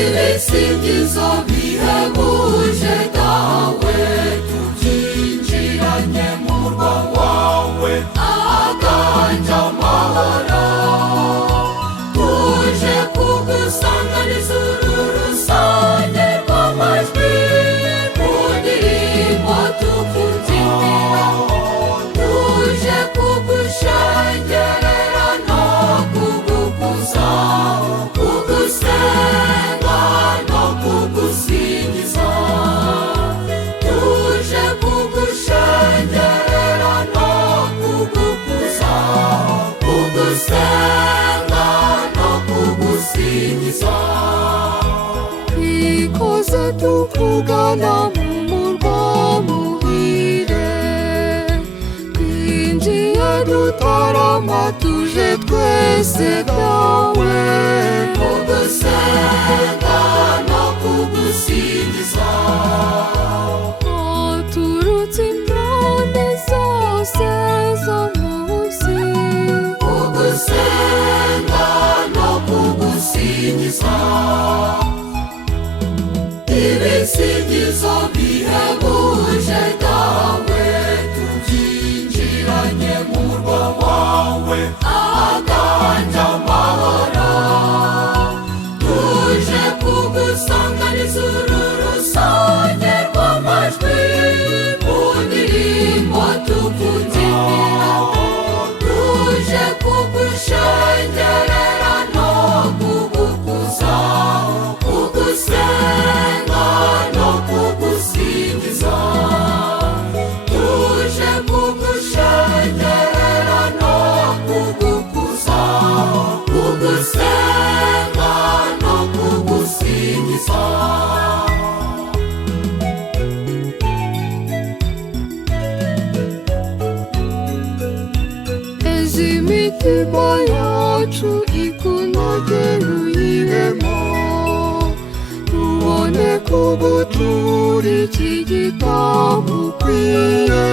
ibisingizo bihebuje dawe tubyinjiranye mu murwa wawe ahaganje amahoro tuje kugusanganiza uru rusange rw'amajwi mu ndirimbo tukubyinira tuje kugushengerera no kugukuza kugusenga no kugusingiza tuje kugushengerera no kugukuza kugusenga no kugusingiza twikoze tukugana mu murwa muhire twinjiye dutarama tuje twese dawe kugusenga no kugusingiza turutse impande zose zo munsi kugusenga no kugusingiza ibisingizo bihebuje dawe tubyinjiranye mu murwa wawe ahaganje amahoro tuje kugusanganiza uru rusange rw'amajwi mu ndirimbo tukubyinira tuje kugushengerera no kugukuza kugusenga no kugusingiza tuje kugushengerera no kugukuza kugusenga no kugusingiza ezi imitima yacu ikunogera uyiremo tubone kugutura iki gitambo ukwiye